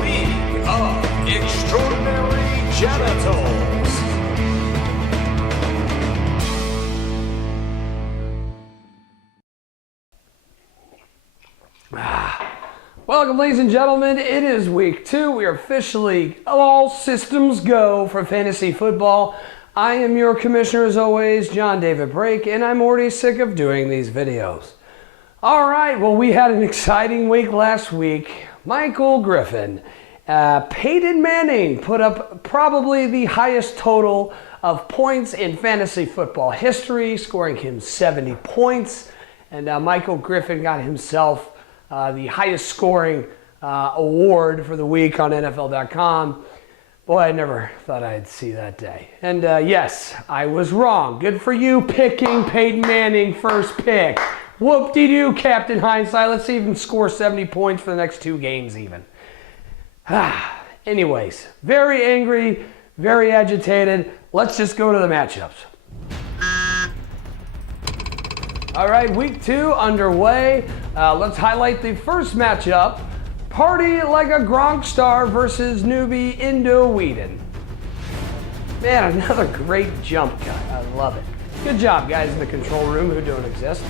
League of Extraordinary Genitals. Welcome, ladies and gentlemen. It is week 2. We are officially all systems go for fantasy football. I am your commissioner, as always, John David Brake, and I'm already sick of doing these videos. All right, well, we had an exciting week last week. Michael Griffin, Peyton Manning put up probably the highest total of points in fantasy football history, scoring him 70 points. And Michael Griffin got himself the highest scoring award for the week on NFL.com. Boy, I never thought I'd see that day. And yes, I was wrong. Good for you picking Peyton Manning first pick. Whoop-de-doo, Captain Hindsight. Let's see if he can score 70 points for the next 2 games even. Anyways, very angry, very agitated. Let's just go to the matchups. All right, week 2 underway. Let's highlight the first matchup. Party like a Gronk star versus newbie Indo Whedon. Man, another great jump cut. I love it. Good job, guys in the control room who don't exist.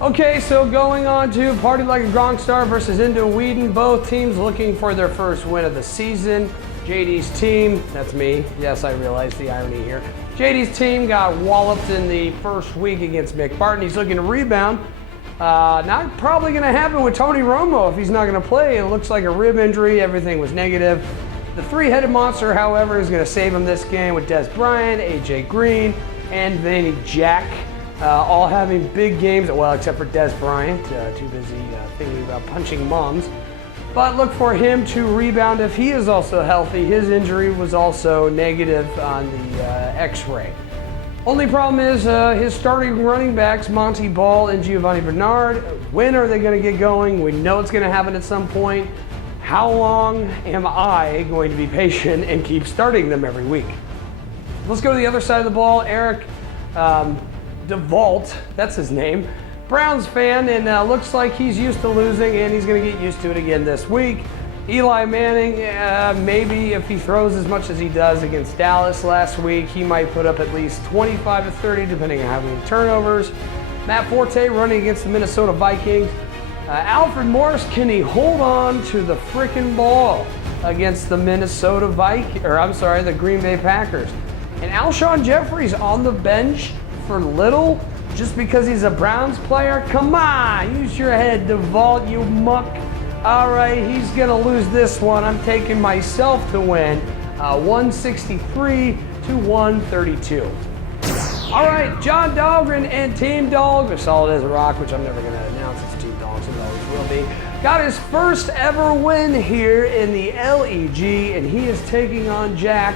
Okay, so going on to Party like a Gronk star versus Indo Whedon. Both teams looking for their first win of the season. JD's team, that's me. Yes, I realize the irony here. JD's team got walloped in the first week against Mick Barton. He's looking to rebound. Not probably going to happen with Tony Romo if he's not going to play. It looks like a rib injury. Everything was negative. The three-headed monster, however, is going to save him this game with Des Bryant, AJ Green, and Vanny Jack. All having big games. Well, except for Des Bryant, too busy thinking about punching moms. But look for him to rebound if he is also healthy. His injury was also negative on the x-ray. Only problem is his starting running backs, Monty Ball and Giovanni Bernard. When are they going to get going? We know it's going to happen at some point. How long am I going to be patient and keep starting them every week? Let's go to the other side of the ball. Eric DeVault, that's his name. Browns fan, and looks like he's used to losing, and he's going to get used to it again this week. Eli Manning, maybe if he throws as much as he does against Dallas last week, he might put up at least 25 to 30, depending on how many turnovers. Matt Forte running against the Minnesota Vikings. Alfred Morris, can he hold on to the frickin' ball against the the Green Bay Packers? And Alshon Jeffrey's on the bench for Little just because he's a Browns player? Come on, use your head, DeVault, you muck. All right, he's going to lose this one. I'm taking myself to win 163 to 132. All right, John Dahlgren and Team Dog, or Solid as a Rock, which I'm never going to announce. It's Team Dogs, it always will be. Got his first ever win here in the LEG, and he is taking on Jack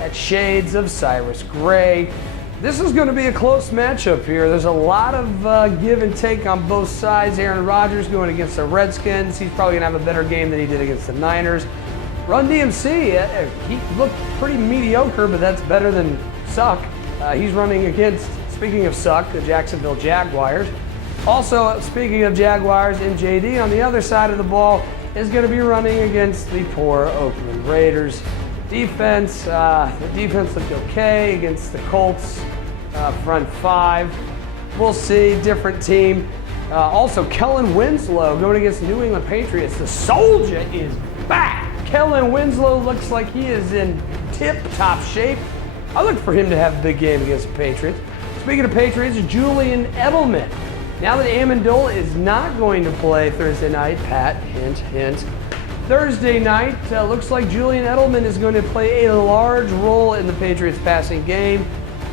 at Shades of Cyrus Gray. This is going to be a close matchup here. There's a lot of give and take on both sides. Aaron Rodgers going against the Redskins. He's probably going to have a better game than he did against the Niners. Run DMC, he looked pretty mediocre, but that's better than suck. He's running against, speaking of suck, the Jacksonville Jaguars. Also, speaking of Jaguars, MJD on the other side of the ball is going to be running against the poor Oakland Raiders. The defense looked okay against the Colts, front 5. We'll see, different team. Also, Kellen Winslow going against New England Patriots. The soldier is back. Kellen Winslow looks like he is in tip-top shape. I look for him to have a big game against the Patriots. Speaking of Patriots, Julian Edelman. Now that Amendola is not going to play Thursday night, Pat, hint, hint. Thursday night, looks like Julian Edelman is going to play a large role in the Patriots passing game.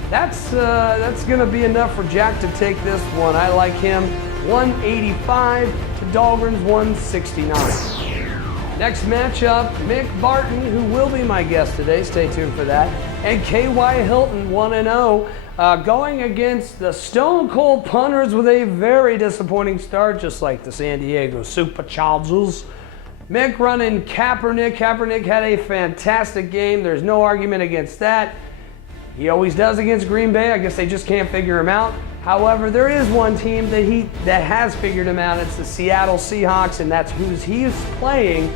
That's going to be enough for Jack to take this one. I like him 185 to Dahlgren's 169. Next matchup, Mick Barton, who will be my guest today, stay tuned for that, and KY Hilton 1-0, going against the Stone Cold Punters with a very disappointing start, just like the San Diego Superchargers. Mick running Kaepernick. Kaepernick had a fantastic game. There's no argument against that. He always does against Green Bay. I guess they just can't figure him out. However, there is one team that has figured him out. It's the Seattle Seahawks, and that's who he's playing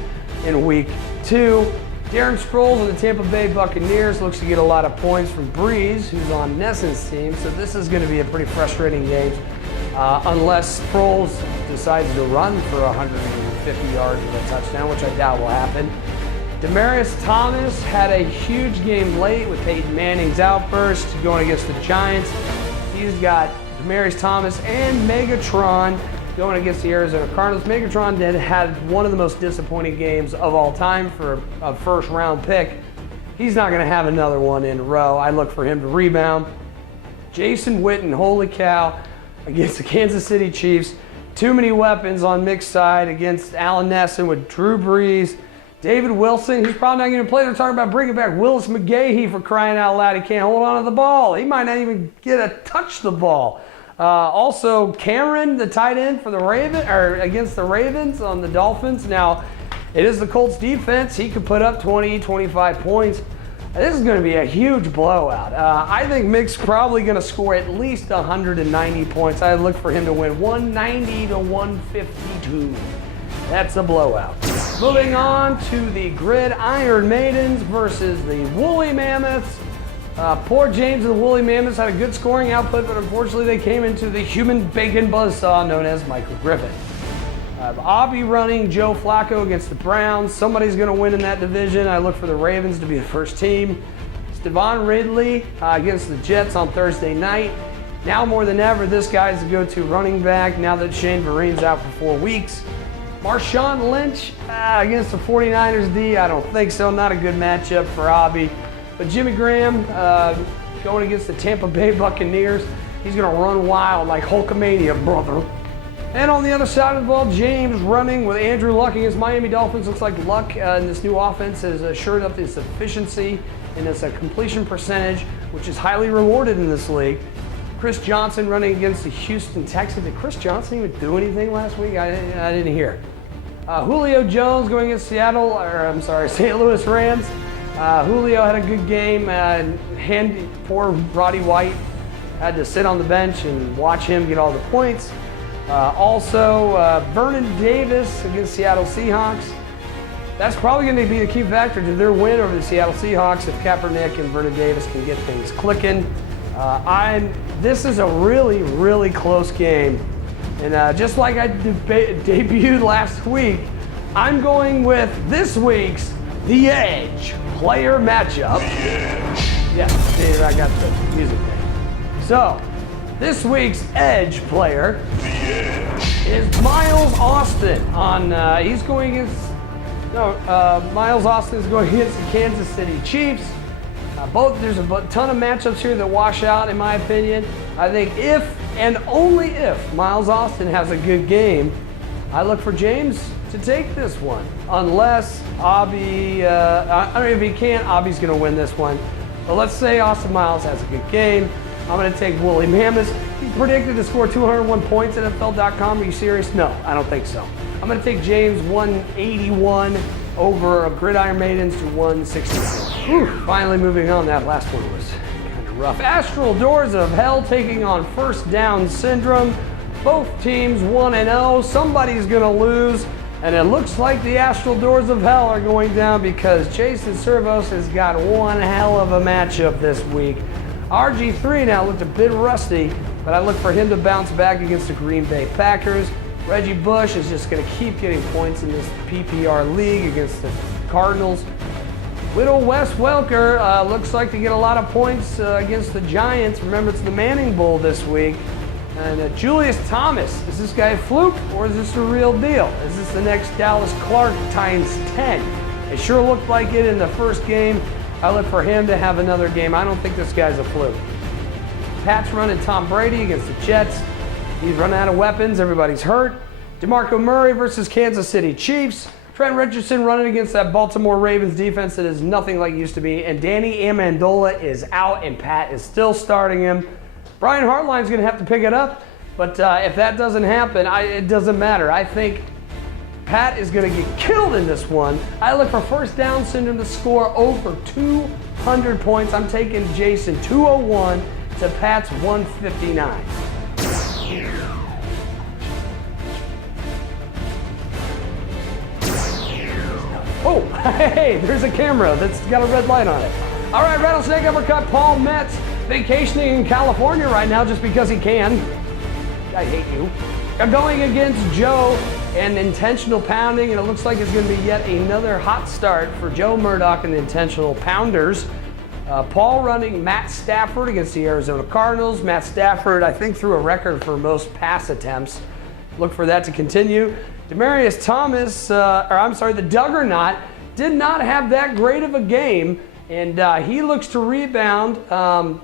in week 2. Darren Sproles of the Tampa Bay Buccaneers looks to get a lot of points from Breeze, who's on Nesson's team, so this is going to be a pretty frustrating game unless Sproles decides to run for 150 yards with a touchdown, which I doubt will happen. Demaryius Thomas had a huge game late with Peyton Manning's outburst going against the Giants. He's got Demaryius Thomas and Megatron going against the Arizona Cardinals. Megatron had one of the most disappointing games of all time for a first-round pick. He's not going to have another one in a row. I look for him to rebound. Jason Witten, holy cow, against the Kansas City Chiefs. Too many weapons on Mick's side against Allen Nesson with Drew Brees. David Wilson, he's probably not going to play. They're talking about bringing back Willis McGahee for crying out loud. He can't hold on to the ball. He might not even get to touch the ball. Also, Cameron, the tight end for the against the Ravens on the Dolphins. Now, it is the Colts defense. He could put up 20, 25 points. This is going to be a huge blowout. I think Mick's probably going to score at least 190 points. I look for him to win 190 to 152. That's a blowout. Moving on to the Gridiron Maidens versus the Woolly Mammoths. Poor James and the Woolly Mammoths had a good scoring output, but unfortunately they came into the human bacon buzzsaw known as Michael Griffin. Aubie running Joe Flacco against the Browns. Somebody's going to win in that division. I look for the Ravens to be the first team. Stevan Ridley against the Jets on Thursday night. Now more than ever, this guy's the go-to running back now that Shane Vereen's out for 4 weeks. Marshawn Lynch against the 49ers D. I don't think so. Not a good matchup for Aubie. But Jimmy Graham going against the Tampa Bay Buccaneers. He's going to run wild like Hulkamania, brother. And on the other side of the ball, James running with Andrew Luck against Miami Dolphins. Looks like Luck in this new offense has assured up his efficiency and it's a completion percentage, which is highly rewarded in this league. Chris Johnson running against the Houston Texans. Did Chris Johnson even do anything last week? I didn't hear. Julio Jones going against St. Louis Rams. Julio had a good game. Poor Roddy White had to sit on the bench and watch him get all the points. Vernon Davis against Seattle Seahawks. That's probably going to be the key factor to their win over the Seattle Seahawks if Kaepernick and Vernon Davis can get things clicking. This is a really, really close game. And just like I debuted last week, I'm going with this week's The Edge player matchup. Yeah, see, I got the music there. So, this week's Edge player is Miles Austin. Miles Austin is going against the Kansas City Chiefs. There's a ton of matchups here that wash out, in my opinion. I think if and only if Miles Austin has a good game, I look for James to take this one. Unless Aubie, if he can't, Aubie's going to win this one. But let's say Austin Miles has a good game. I'm going to take Woolly Mammoths. He's predicted to score 201 points at NFL.com. Are you serious? No, I don't think so. I'm going to take James 181 over Gridiron Maidens to 164. Finally moving on. That last one was kind of rough. Astral Doors of Hell taking on First Down Syndrome. Both teams 1-0. Somebody's going to lose. And it looks like the Astral Doors of Hell are going down because Jason Servos has got one hell of a matchup this week. RG3 now looked a bit rusty, but I look for him to bounce back against the Green Bay Packers. Reggie Bush is just going to keep getting points in this PPR league against the Cardinals. Little Wes Welker looks like to get a lot of points against the Giants. Remember, it's the Manning Bowl this week. And Julius Thomas, is this guy a fluke or is this a real deal? Is this the next Dallas Clark times 10? It sure looked like it in the first game. I look for him to have another game. I don't think this guy's a fluke. Pat's running Tom Brady against the Jets. He's running out of weapons. Everybody's hurt. DeMarco Murray versus Kansas City Chiefs. Trent Richardson running against that Baltimore Ravens defense that is nothing like it used to be. And Danny Amendola is out and Pat is still starting him. Brian Hartline's going to have to pick it up. But if that doesn't happen, it doesn't matter. I think Pat is going to get killed in this one. I look for First Down Syndrome to score over 200 points. I'm taking Jason 201 to Pat's 159. Hey, there's a camera that's got a red light on it. All right, Rattlesnake Uppercut, Paul Metz, vacationing in California right now just because he can. I hate you. Going against Joe and intentional pounding, and it looks like it's going to be yet another hot start for Joe Murdoch and the intentional pounders. Paul running Matt Stafford against the Arizona Cardinals. Matt Stafford, I think, threw a record for most pass attempts. Look for that to continue. Demaryius Thomas, the Duggernaut, did not have that great of a game, and he looks to rebound. I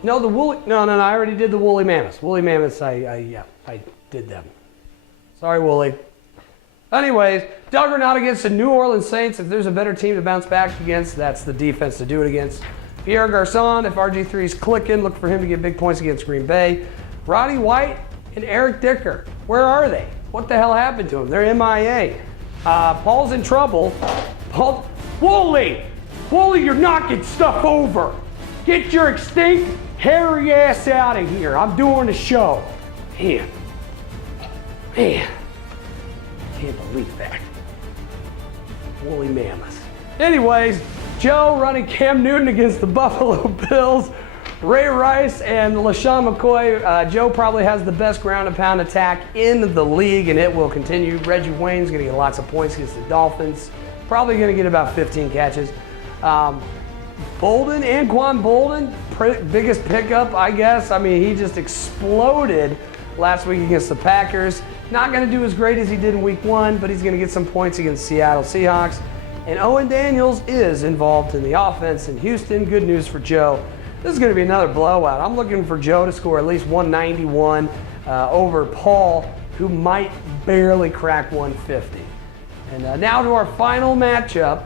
already did the Woolly Mammoths. Woolly Mammoths, I did them. Sorry, Wooly. Anyways, Duggernaut against the New Orleans Saints. If there's a better team to bounce back against, that's the defense to do it against. Pierre Garçon, if RG3's clicking, look for him to get big points against Green Bay. Roddy White and Eric Dicker, where are they? What the hell happened to them? They're MIA. Paul's in trouble. Wooly, you're knocking stuff over. Get your extinct, hairy ass out of here. I'm doing a show. Man, I can't believe that. Woolly Mammoth. Anyways, Joe running Cam Newton against the Buffalo Bills. Ray Rice and LaShawn McCoy. Joe probably has the best ground and pound attack in the league, and it will continue. Reggie Wayne's going to get lots of points against the Dolphins. Probably going to get about 15 catches. Anquan Bolden, biggest pickup, I guess. I mean, he just exploded last week against the Packers. Not going to do as great as he did in week 1, but he's going to get some points against Seattle Seahawks. And Owen Daniels is involved in the offense in Houston. Good news for Joe. This is going to be another blowout. I'm looking for Joe to score at least 191 over Paul, who might barely crack 150. And now to our final matchup,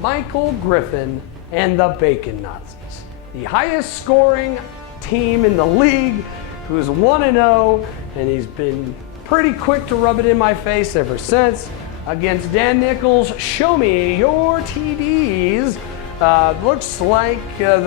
Michael Griffin and the Bacon Nazis. The highest scoring team in the league, who is 1-0, and he's been pretty quick to rub it in my face ever since. Against Dan Nichols, show me your TDs. Looks like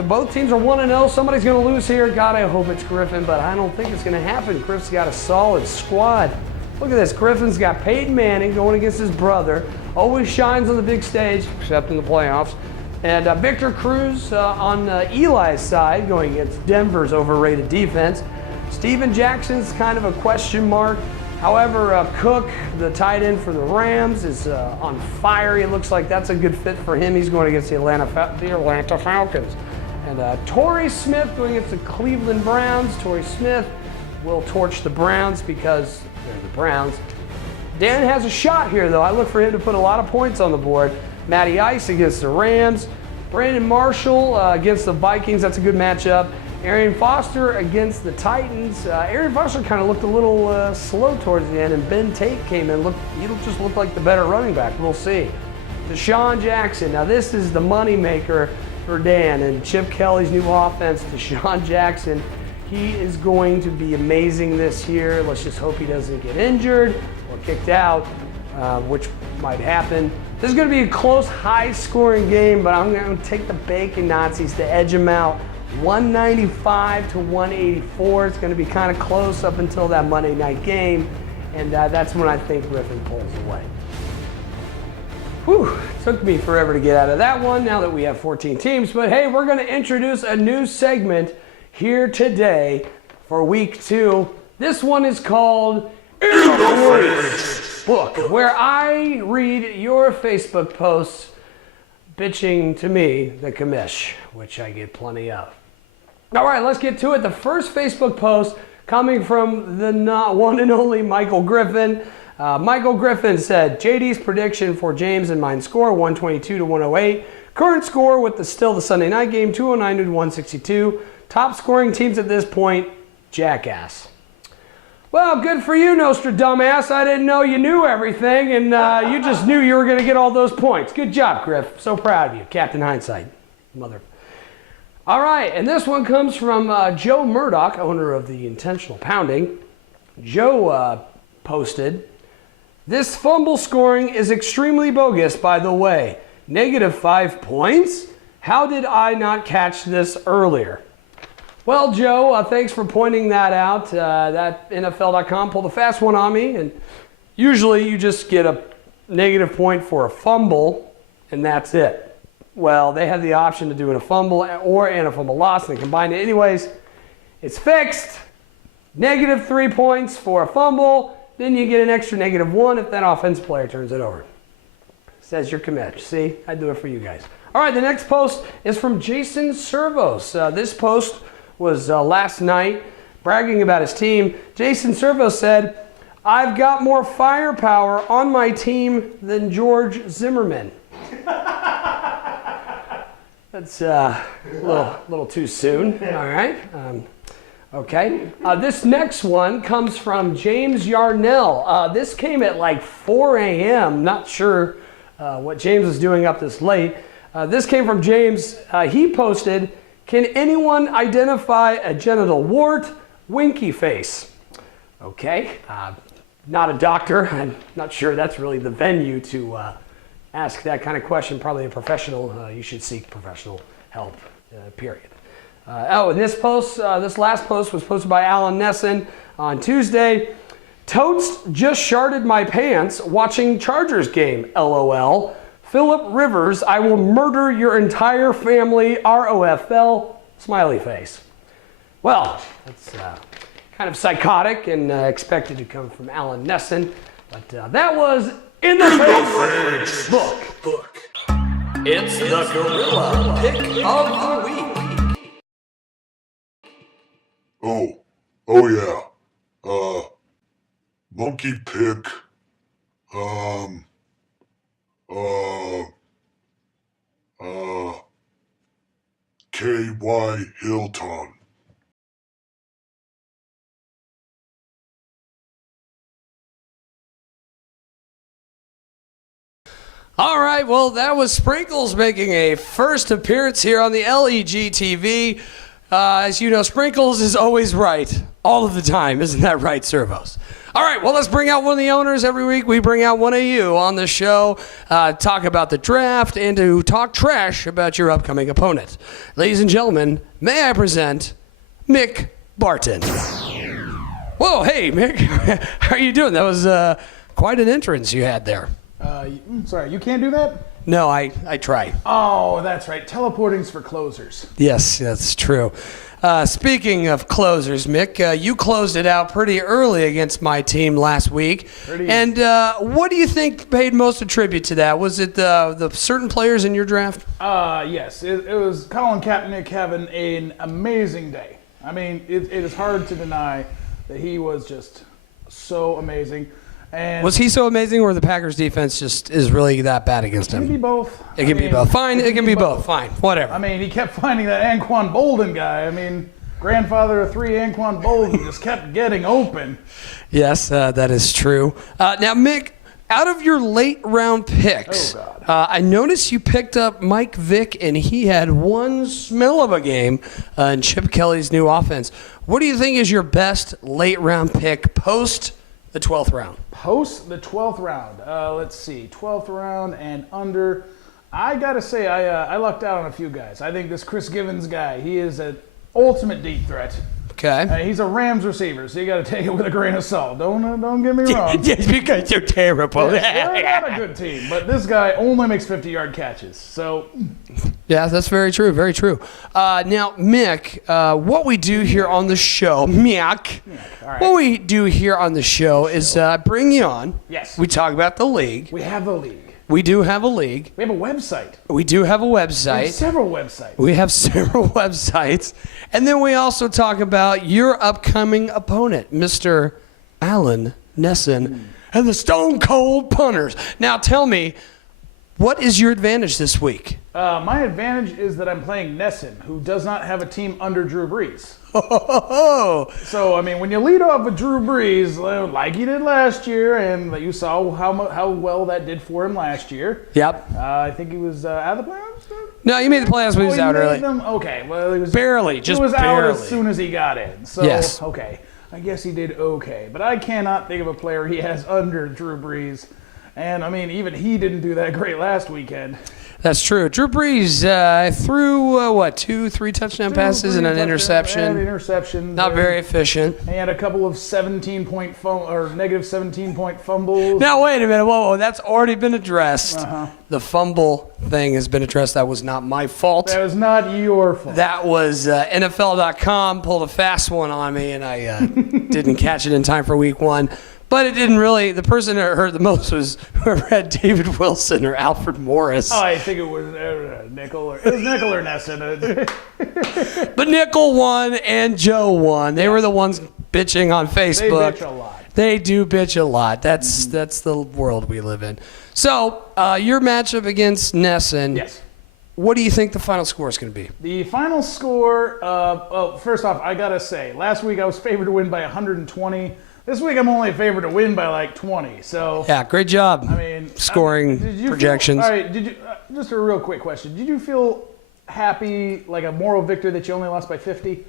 both teams are 1-0. Somebody's going to lose here. God, I hope it's Griffin, but I don't think it's going to happen. Griff's got a solid squad. Look at this. Griffin's got Peyton Manning going against his brother. Always shines on the big stage, except in the playoffs. And Victor Cruz on Eli's side going against Denver's overrated defense. Steven Jackson's kind of a question mark. However, Cook, the tight end for the Rams, is on fire. It looks like that's a good fit for him. He's going against the Atlanta Falcons. And Torrey Smith going against the Cleveland Browns. Torrey Smith will torch the Browns because they're the Browns. Dan has a shot here, though. I look for him to put a lot of points on the board. Matty Ice against the Rams. Brandon Marshall against the Vikings. That's a good matchup. Arian Foster against the Titans. Arian Foster kind of looked a little slow towards the end, and Ben Tate came in. He just looked like the better running back. We'll see. Deshaun Jackson. Now this is the moneymaker for Dan and Chip Kelly's new offense. Deshaun Jackson. He is going to be amazing this year. Let's just hope he doesn't get injured or kicked out, which might happen. This is going to be a close, high-scoring game, but I'm going to take the Bacon Nazis to edge them out. 195 to 184. It's going to be kind of close up until that Monday night game, and that's when I think Griffin pulls away. Whew, took me forever to get out of that one now that we have 14 teams, but hey, we're going to introduce a new segment here today for week 2. This one is called In the Book, where I read your Facebook posts bitching to me, the commish, which I get plenty of. All right, let's get to it. The first Facebook post coming from the one and only Michael Griffin. Michael Griffin said, JD's prediction for James and mine score, 122 to 108. Current score with still the Sunday night game, 209 to 162. Top scoring teams at this point, Jackass. Well, good for you, Nostradamus. I didn't know you knew everything, and you just knew you were going to get all those points. Good job, Griff. So proud of you. Captain Hindsight. Mother. All right, and this one comes from Joe Murdoch, owner of the Intentional Pounding. Joe posted, this fumble scoring is extremely bogus, by the way. -5 points? How did I not catch this earlier? Well, Joe, thanks for pointing that out. That NFL.com pulled a fast one on me, and usually you just get a -point for a fumble, and that's it. Well, they had the option to do a fumble and a fumble loss, and they combined it anyways. It's fixed. -3 points for a fumble. Then you get an extra -1 if that offense player turns it over. Says your commit. See, I do it for you guys. All right, the next post is from Jason Servos. This post was last night, bragging about his team. Jason Servos said, "I've got more firepower on my team than George Zimmerman." That's a little too soon. All right. Okay. This next one comes from James Yarnell. This came at like 4 a.m. Not sure what James was doing up this late. This came from James. He posted, "Can anyone identify a genital wart? Winky face." Okay. Not a doctor. I'm not sure that's really the venue to ask that kind of question. Probably a professional. You should seek professional help, period. And this last post was posted by Alan Nesson on Tuesday. "Totes just sharted my pants watching Chargers game, LOL. Philip Rivers, I will murder your entire family, ROFL, smiley face." Well, that's kind of psychotic and expected to come from Alan Nesson, but that was In the Face book. It's the Gorilla Pick of the Week. Oh yeah. Monkey pick. K.Y. Hilton. All right, well, that was Sprinkles making a first appearance here on the LEG TV. As you know, Sprinkles is always right, all of the time. Isn't that right, Servos? All right, well, let's bring out one of the owners. Every week we bring out one of you on the show, talk about the draft, and to talk trash about your upcoming opponent. Ladies and gentlemen, may I present Mick Barton. Whoa, hey, Mick. How are you doing? That was quite an entrance you had there. Sorry, you can't do that? No, I try. Oh, that's right. Teleporting's for closers. Yes, that's true. Speaking of closers, Mick, you closed it out pretty early against my team last week. And what do you think paid most of tribute to that? Was it the certain players in your draft? Yes. It was Colin Kaepernick having an amazing day. I mean, it is hard to deny that he was just so amazing. And was he so amazing, or the Packers defense just is really that bad against him? It can be both. It can be both. Fine, it can be both. Fine, whatever. I mean, he kept finding that Anquan Bolden guy. I mean, grandfather of 3 Anquan Bolden just kept getting open. Yes, that is true. Now, Mick, out of your late round picks, I noticed you picked up Mike Vick, and he had one smell of a game in Chip Kelly's new offense. What do you think is your best late round pick post the 12th round? Post the 12th round. Let's see. 12th round and under. I got to say, I lucked out on a few guys. I think this Chris Givens guy, he is an ultimate deep threat. Okay. He's a Rams receiver, so you got to take it with a grain of salt. Don't get me wrong. Just because you're terrible. Yes, they're not a good team, but this guy only makes 50-yard catches. So. Yeah, that's very true. Very true. Now, Mick, what we do here on the show, what we do here on the show is bring you on. Yes. We talk about the league. We have a league. We do have a league. We have a website. We do have a We website. have several websites. We have several websites. And then we also talk about your upcoming opponent, Mr. Alan Nesson and the Stone Cold Punters. Now tell me, what is your advantage this week? My advantage is that I'm playing Nesson, who does not have a team under Drew Brees. So, I mean, when you lead off with Drew Brees, like he did last year, and you saw how well that did for him last year. Yep. I think he was out of the playoffs? No, you made the playoffs, but he was out early. Okay, well, he was Barely, just barely. He was out as soon as he got in. So, yes. Okay, I guess he did okay. But I cannot think of a player he has under Drew Brees. And, I mean, even he didn't do that great last weekend. That's true. Drew Brees threw, 2-3 touchdown passes and an interception. Not very efficient. He had a couple of negative 17-point fumbles. Now, wait a minute. Whoa, that's already been addressed. The fumble thing has been addressed. That was not my fault. That was not your fault. That was NFL.com pulled a fast one on me, and I didn't catch it in time for week 1. But it didn't really. The person that hurt the most was whoever had David Wilson or Alfred Morris. Oh, I think it was Nickel or Nesson. But Nickel won and Joe won. They were the ones bitching on Facebook. They bitch a lot. They do bitch a lot. That's the world we live in. So your matchup against Nesson. Yes. What do you think the final score is going to be? The final score. First off, I gotta say, last week I was favored to win by 120. This week I'm only favored to win by like 20. So yeah, great job. I mean, scoring projections. All right, did you? Just a real quick question. Did you feel happy, like a moral victory, that you only lost by 50?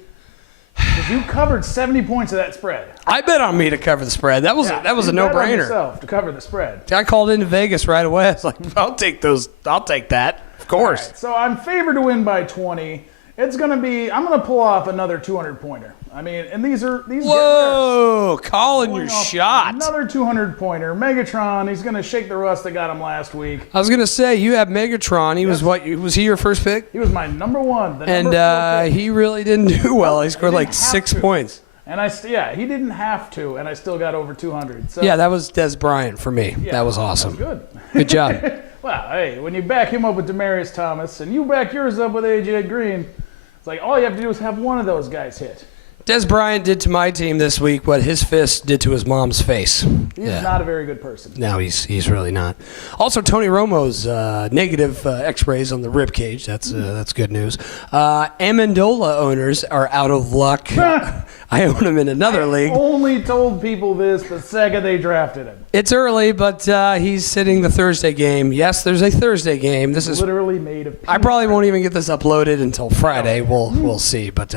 Because you covered 70 points of that spread. I bet on me to cover the spread. That was a no-brainer. Bet on yourself to cover the spread. I called into Vegas right away. I was like, I'll take those. I'll take that. Of course. Right, so I'm favored to win by 20. It's gonna be. I'm gonna pull off another 200-pointer. I mean, and these. Whoa, calling your shot. Another 200-pointer. Megatron. He's gonna shake the rust that got him last week. I was gonna say you have Megatron. He was what? Was he your first pick? He was my number one. And he really didn't do well. He scored like 6 points. And he didn't have to, and I still got over 200. So, yeah, that was Des Bryant for me. Yeah, that was awesome. That was good. Good job. Well, hey, when you back him up with Demaryius Thomas and you back yours up with A.J. Green, it's like all you have to do is have one of those guys hit. Des Bryant did to my team this week what his fist did to his mom's face. He's not a very good person. No, he's really not. Also, Tony Romo's negative X-rays on the rib cage. That's good news. Amendola owners are out of luck. I own him in another league. I only told people this the second they drafted him. It's early, but he's sitting the Thursday game. Yes, there's a Thursday game. This is literally made of. I probably won't even get this uploaded until Friday. We'll see. But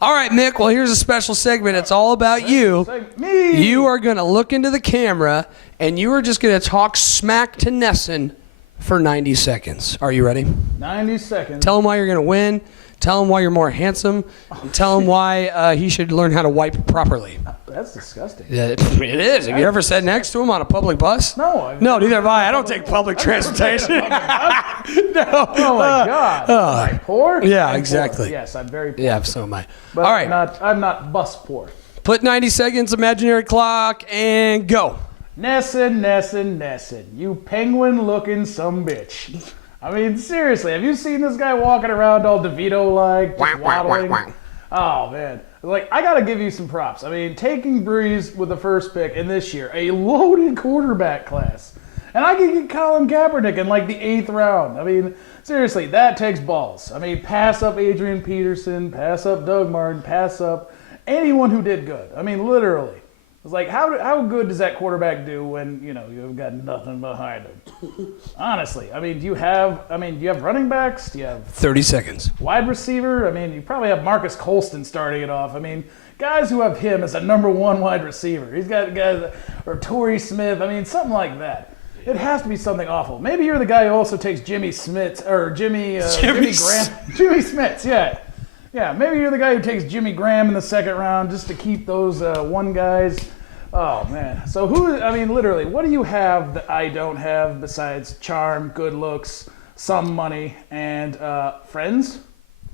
all right, Mick. Well, here's a special segment. It's all about you. Me. You are going to look into the camera, and you are just going to talk smack to Nesson for 90 seconds. Are you ready? 90 seconds. Tell him why you're going to win. Tell him why you're more handsome. And tell him why he should learn how to wipe properly. That's disgusting. Yeah, it is. Have you ever sat next to him on a public bus? No. No, neither have I. I don't take public transportation. No. Oh, my God. Am I poor? Yeah, I'm exactly. Poor. Yes, I'm very poor. Yeah, so am I. But all right. I'm not bus poor. Put 90 seconds, imaginary clock, and go. Nesson, you penguin-looking sumbitch. I mean, seriously, have you seen this guy walking around all DeVito-like, just waddling? Oh, man. Like, I got to give you some props. I mean, taking Breeze with the first pick in this year, a loaded quarterback class. And I can get Colin Kaepernick in, like, the 8th round. I mean, seriously, that takes balls. I mean, pass up Adrian Peterson, pass up Doug Martin, pass up anyone who did good. I mean, literally. It's like, how good does that quarterback do when, you've got nothing behind him? Honestly, I mean, do you have running backs? Do you have 30 seconds. Wide receiver? I mean, you probably have Marcus Colston starting it off. I mean, guys who have him as a number one wide receiver. He's got guys, or Torrey Smith. I mean, something like that. It has to be something awful. Maybe you're the guy who also takes Jimmy Smith, or Jimmy Graham. Jimmy Smith, yeah. Yeah, maybe you're the guy who takes Jimmy Graham in the second round just to keep those one guys. Oh, man. So literally, what do you have that I don't have besides charm, good looks, some money, and friends?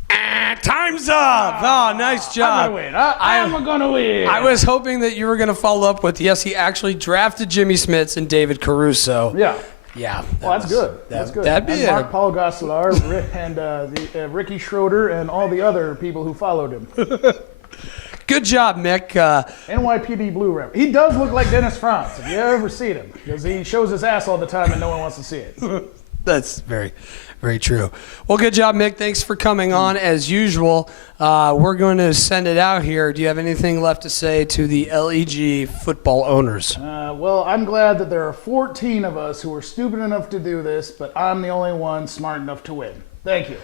Time's up. Oh, nice job. I'm going to win. I'm going to win. I was hoping that you were going to follow up with, yes, he actually drafted Jimmy Smits and David Caruso. Yeah. Yeah. Well, that's good. That's good. That'd be and Mark Paul Gosselaar and Ricky Schroeder and all the other people who followed him. Good job, Mick. NYPD Blue Rep. He does look like Dennis Franz, if you ever seen him, because he shows his ass all the time and no one wants to see it. That's very, very true. Well, good job, Mick. Thanks for coming on as usual. We're going to send it out here. Do you have anything left to say to the LEG football owners? Well, I'm glad that there are 14 of us who are stupid enough to do this, but I'm the only one smart enough to win. Thank you.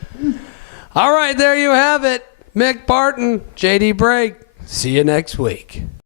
All right, there you have it. Mick Barton, JD Brake. See you next week.